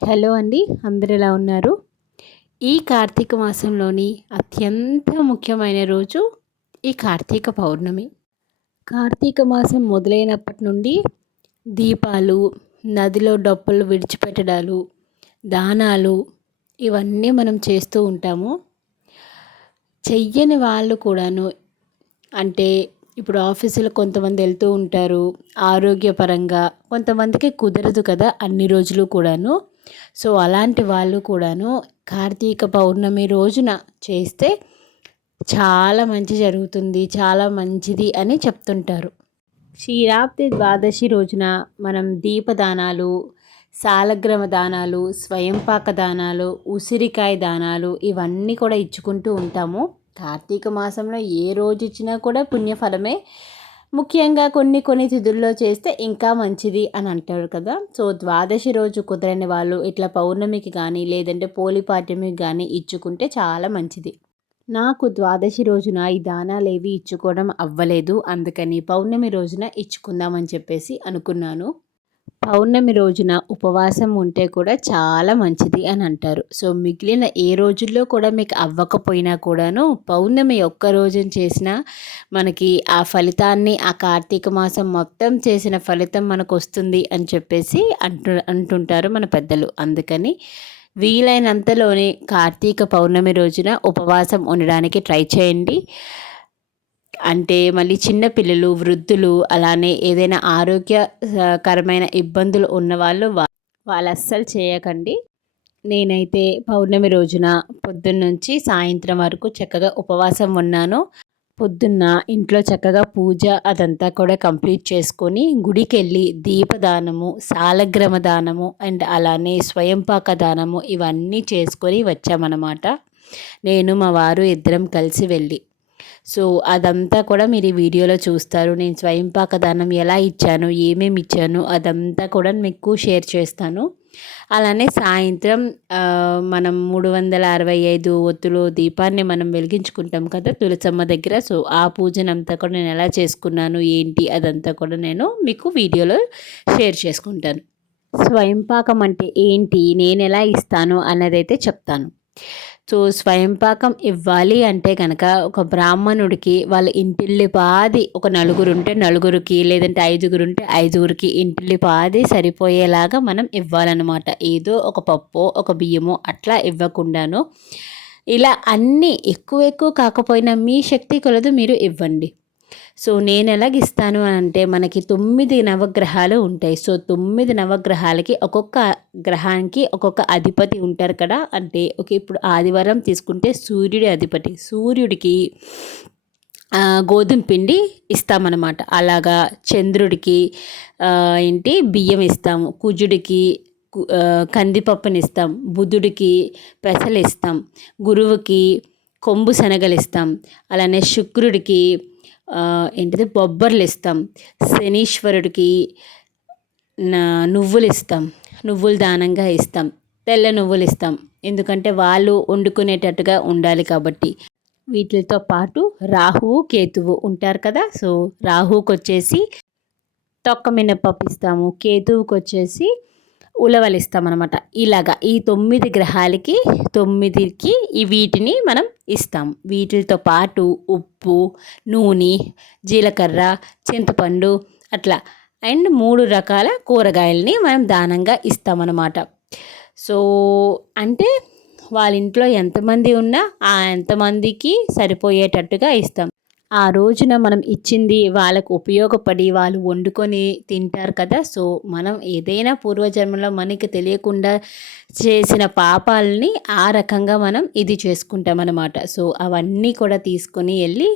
Hello అండి అందరు ఎలా ఉన్నారు? ఈ కార్తీక మాసంలోని అత్యంత ముఖ్యమైన రోజు ఈ కార్తీక పౌర్ణమి. కార్తీక మాసం మొదలైనప్పటి నుండి దీపాలు నదిలో డప్పులు విడిచిపెట్టడాలు దానాలు ఇవన్నీ మనం చేస్తూ ఉంటాము. చెయ్యని వాళ్ళు కూడాను అంటే ఇప్పుడు ఆఫీసులో కొంతమంది వెళ్తూ ఉంటారు ఆరోగ్యపరంగా. కొంతమందికి కుదరదు కదా అన్ని రోజులు కూడాను. సో అలాంటి వాళ్ళు కూడాను కార్తీక పౌర్ణమి రోజున చేస్తే చాలా మంచి జరుగుతుంది చాలా మంచిది అని చెప్తుంటారు. క్షీరాబ్ది ద్వాదశి రోజున మనం దీపదానాలు సాలగ్రమ దానాలు స్వయంపాక దానాలు ఉసిరికాయ దానాలు ఇవన్నీ కూడా ఇచ్చుకుంటూ ఉంటాము. కార్తీక మాసంలో ఏ రోజు ఇచ్చినా కూడా పుణ్యఫలమే. ముఖ్యంగా కొన్ని కొన్ని తిథుల్లో చేస్తే ఇంకా మంచిది అని అంటారు కదా. సో ద్వాదశి రోజు కుదరని వాళ్ళు ఇట్లా పౌర్ణమికి కానీ లేదంటే పోలిపాఠ్యమికి కానీ ఇచ్చుకుంటే చాలా మంచిది. నాకు ద్వాదశి రోజున ఈ దానాలు ఏవి ఇచ్చుకోవడం అవ్వలేదు. అందుకని పౌర్ణమి రోజున ఇచ్చుకుందామని చెప్పేసి అనుకున్నాను. పౌర్ణమి రోజున ఉపవాసం ఉంటే కూడా చాలా మంచిది అని అంటారు. సో మిగిలిన ఏ రోజుల్లో కూడా మీకు అవ్వకపోయినా కూడాను పౌర్ణమి ఒక్క రోజున చేసినా మనకి ఆ ఫలితాన్ని ఆ కార్తీక మాసం మొత్తం చేసిన ఫలితం మనకు వస్తుంది అని చెప్పేసి అంటు అంటుంటారు మన పెద్దలు. అందుకని వీలైనంతలోనే కార్తీక పౌర్ణమి రోజున ఉపవాసం ఉండడానికి ట్రై చేయండి. అంటే మళ్ళీ చిన్నపిల్లలు వృద్ధులు అలానే ఏదైనా ఆరోగ్యకరమైన ఇబ్బందులు ఉన్నవాళ్ళు వాళ్ళు అస్సలు చేయకండి. నేనైతే పౌర్ణమి రోజున పొద్దున్నుంచి సాయంత్రం వరకు చక్కగా ఉపవాసం ఉన్నాను. పొద్దున్న ఇంట్లో చక్కగా పూజ అదంతా కూడా కంప్లీట్ చేసుకొని గుడికి వెళ్ళి దీపదానము సాలగ్రమ దానము అండ్ అలానే స్వయంపాక దానము ఇవన్నీ చేసుకొని వచ్చామన్నమాట. నేను మా వారు ఇద్దరం కలిసి వెళ్ళి సో అదంతా కూడా మీరు ఈ వీడియోలో చూస్తారు. నేను స్వయంపాక దానం ఎలా ఇచ్చాను ఏమేమి ఇచ్చాను అదంతా కూడా మీకు షేర్ చేస్తాను. అలానే సాయంత్రం మనం మూడు వందల అరవై ఐదు ఒత్తులు దీపాన్ని మనం వెలిగించుకుంటాం కదా తులసమ్మ దగ్గర. సో ఆ పూజనంతా కూడా నేను ఎలా చేసుకున్నాను ఏంటి అదంతా కూడా నేను మీకు వీడియోలో షేర్ చేసుకుంటాను. స్వయంపాకం అంటే ఏంటి నేను ఎలా ఇస్తాను అన్నదైతే చెప్తాను. సో స్వయంపాకం ఇవ్వాలి అంటే కనుక ఒక బ్రాహ్మణుడికి వాళ్ళ ఇంటిల్లి పాది ఒక నలుగురు ఉంటే నలుగురికి లేదంటే ఐదుగురు ఉంటే ఐదుగురికి ఇంటిల్లి పాది సరిపోయేలాగా మనం ఇవ్వాలన్నమాట. ఏదో ఒక పప్పు ఒక బియ్యము అట్లా ఇవ్వకుండాను. ఇలా అన్నీ ఎక్కువ ఎక్కువ కాకపోయినా మీ శక్తి కొలదు మీరు ఇవ్వండి. సో నేను ఎలాగిస్తాను అంటే మనకి తొమ్మిది నవగ్రహాలు ఉంటాయి. సో తొమ్మిది నవగ్రహాలకి ఒక్కొక్క గ్రహానికి ఒక్కొక్క అధిపతి ఉంటారు కదా. అంటే ఓకే ఇప్పుడు ఆదివారం తీసుకుంటే సూర్యుడి అధిపతి. సూర్యుడికి గోధుమ పిండి ఇస్తామన్నమాట. అలాగా చంద్రుడికి ఏంటి బియ్యం ఇస్తాము. కుజుడికి కందిపప్పుని ఇస్తాం. బుధుడికి పెసలు ఇస్తాం. గురువుకి కొంబు శనగలు ఇస్తాం. అలానే శుక్రుడికి ఏంటిది? బొబ్బర్లు ఇస్తాం శనీశ్వరుడికి నువ్వులు ఇస్తాం నువ్వులు దానంగా ఇస్తాం. తెల్ల నువ్వులు ఇస్తాం ఎందుకంటే వాళ్ళు వండుకునేటట్టుగా ఉండాలి కాబట్టి. వీటితో పాటు రాహువు కేతువు ఉంటారు కదా? సో రాహువుకి వచ్చేసి తొక్క మినపప్పు ఇస్తాము. కేతువుకి వచ్చేసి ఉలవలిస్తామన్నమాట. ఇలాగా ఈ తొమ్మిది గ్రహాలకి తొమ్మిదికి ఈ వీటిని మనం ఇస్తాం. వీటితో పాటు ఉప్పు నూనె జీలకర్ర చింతపండు అట్లా అండ్ మూడు రకాల కూరగాయలని మనం దానంగా ఇస్తామన్నమాట. సో అంటే వాళ్ళ ఇంట్లో ఎంతమంది ఉన్నా ఆ ఎంతమందికి సరిపోయేటట్టుగా ఇస్తాం. ఆ రోజున మనం ఇచ్చింది వాళ్ళకు ఉపయోగపడి వాళ్ళు వండుకొని తింటారు కదా. సో మనం ఏదైనా పూర్వజన్మలో మనకి తెలియకుండా చేసిన పాపాలని ఆ రకంగా మనం ఇది చేసుకుంటాం అనమాట సో అవన్నీ కూడా తీసుకొని వెళ్ళి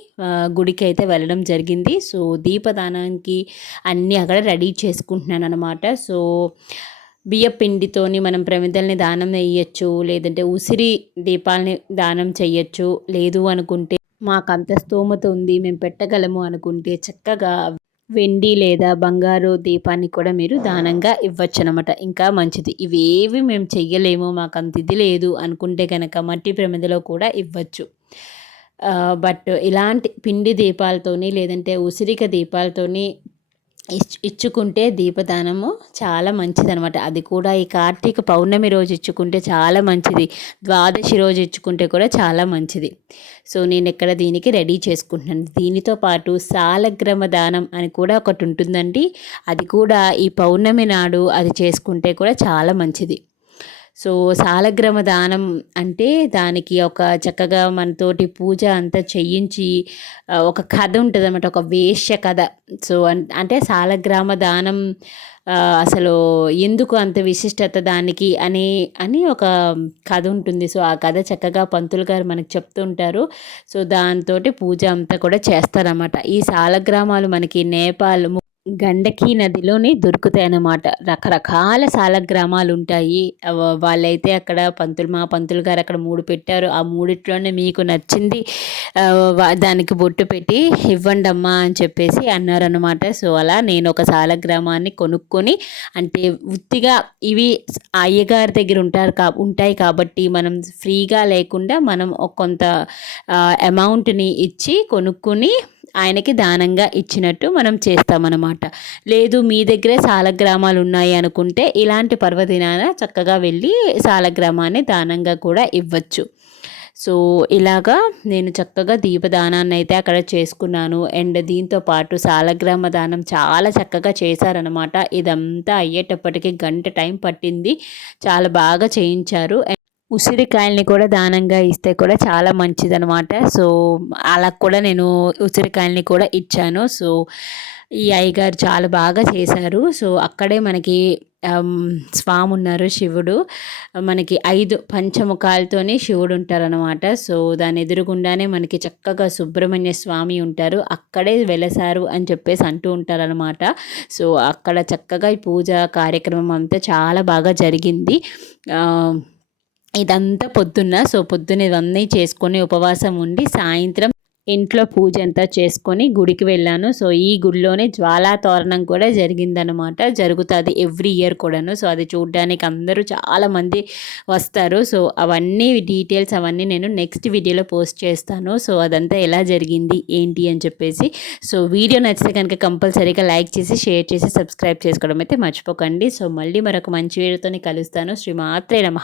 గుడికి అయితే వెళ్ళడం జరిగింది. సో దీపదానానికి అన్నీ అక్కడ రెడీ చేసుకుంటున్నాను అనమాట సో బియ్య పిండితోని మనం ప్రమిదల్ని దానం వేయచ్చు లేదంటే ఉసిరి దీపాలని దానం చెయ్యొచ్చు. లేదు అనుకుంటే మాకు అంత స్తోమత ఉంది మేము పెట్టగలము అనుకుంటే చక్కగా వెండి లేదా బంగారు దీపాన్ని కూడా మీరు దానంగా ఇవ్వచ్చు అనమాట ఇంకా మంచిది. ఇవేవి మేము చెయ్యలేము మాకు అంత ఇది లేదు అనుకుంటే కనుక మట్టి ప్రమిదలో కూడా ఇవ్వచ్చు. బట్ ఇలాంటి పిండి దీపాలతోని లేదంటే ఉసిరిక దీపాలతోని ఇచ్చుకుంటే దీపదానము చాలా మంచిదనమాట అది కూడా ఈ కార్తీక పౌర్ణమి రోజు ఇచ్చుకుంటే చాలా మంచిది. ద్వాదశి రోజు ఇచ్చుకుంటే కూడా చాలా మంచిది. సో నేను ఇక్కడ దీనికి రెడీ చేసుకుంటున్నాను. దీనితో పాటు సాలగ్రమ దానం అని కూడా ఒకటి ఉంటుందండి అది కూడా ఈ పౌర్ణమి నాడు అది చేసుకుంటే కూడా చాలా మంచిది. సో సాలగ్రామ దానం అంటే దానికి ఒక చక్కగా మనతోటి పూజ అంతా చేయించి ఒక కథ ఉంటుంది అన్నమాట ఒక వేష్య కథ. సో అంటే సాలగ్రామ దానం అసలు ఎందుకు అంత విశిష్టత దానికి అని అని ఒక కథ ఉంటుంది. సో ఆ కథ చక్కగా పంతులు గారు మనకు చెప్తుంటారు సో దాంతో పూజ అంతా కూడా చేస్తారన్నమాట. ఈ సాలగ్రామాలు మనకి నేపాల్ గండకీ నదిలోని దొరుకుతాయి అన్నమాట. రకరకాల సాలగ్రామాలు ఉంటాయి వాళ్ళైతే అక్కడ పంతులు మా పంతులు గారు అక్కడ మూడు పెట్టారు. ఆ మూడిట్లోనే మీకు నచ్చింది దానికి బొట్టు పెట్టి ఇవ్వండి అమ్మా అని చెప్పేసి అన్నారనమాట సో అలా నేను ఒక సాలగ్రామాన్ని కొనుక్కొని అంటే ఉత్తిగా ఇవి అయ్యగారి దగ్గర ఉంటారు కా ఉంటాయి కాబట్టి మనం ఫ్రీగా లేకుండా మనం కొంత అమౌంట్ని ఇచ్చి కొనుక్కొని ఆయనకి దానంగా ఇచ్చినట్టు మనం చేస్తామన్నమాట. లేదు మీ దగ్గరే సాలగ్రామాలు ఉన్నాయి అనుకుంటే ఇలాంటి పర్వదినాన చక్కగా వెళ్ళి సాలగ్రామాన్ని దానంగా కూడా ఇవ్వచ్చు. సో ఇలాగా నేను చక్కగా దీపదానాన్ని అయితే అక్కడ చేసుకున్నాను. అండ్ దీంతో పాటు సాలగ్రామ దానం చాలా చక్కగా చేశారనమాట ఇదంతా అయ్యేటప్పటికి గంట టైం పట్టింది. చాలా బాగా చేయించారు. ఉసిరికాయల్ని కూడా దానంగా ఇస్తే కూడా చాలా మంచిదనమాట సో అలా కూడా నేను ఉసిరికాయల్ని కూడా ఇచ్చాను. సో ఈ అయ్యగారు చాలా బాగా చేశారు. సో అక్కడే మనకి స్వామి ఉన్నారు శివుడు. మనకి ఐదు పంచముఖాలతోనే శివుడు ఉంటారనమాట సో దాని ఎదురుగుండానే మనకి చక్కగా సుబ్రహ్మణ్య స్వామి ఉంటారు. అక్కడే వెలసారు అని చెప్పేసి అంటూ ఉంటారనమాట సో అక్కడ చక్కగా ఈ పూజ కార్యక్రమం అంతా చాలా బాగా జరిగింది. ఇదంతా పొద్దున్న సో పొద్దున్న ఇవన్నీ చేసుకొని ఉపవాసం ఉండి సాయంత్రం ఇంట్లో పూజ అంతా చేసుకొని గుడికి వెళ్ళాను. సో ఈ గుడిలోనే జ్వాలా తోరణం కూడా జరిగిందనమాట జరుగుతుంది ఎవ్రీ ఇయర్ కూడాను. సో అది చూడడానికి అందరూ చాలామంది వస్తారు. సో అవన్నీ డీటెయిల్స్ అవన్నీ నేను నెక్స్ట్ వీడియోలో పోస్ట్ చేస్తాను. సో అదంతా ఎలా జరిగింది ఏంటి అని చెప్పేసి. సో వీడియో నచ్చితే కనుక కంపల్సరీగా లైక్ చేసి షేర్ చేసి సబ్స్క్రైబ్ చేసుకోవడం అయితే మర్చిపోకండి. సో మళ్ళీ మరొక మంచి వీడియోతో కలుస్తాను. శ్రీ మాత్రే నమ.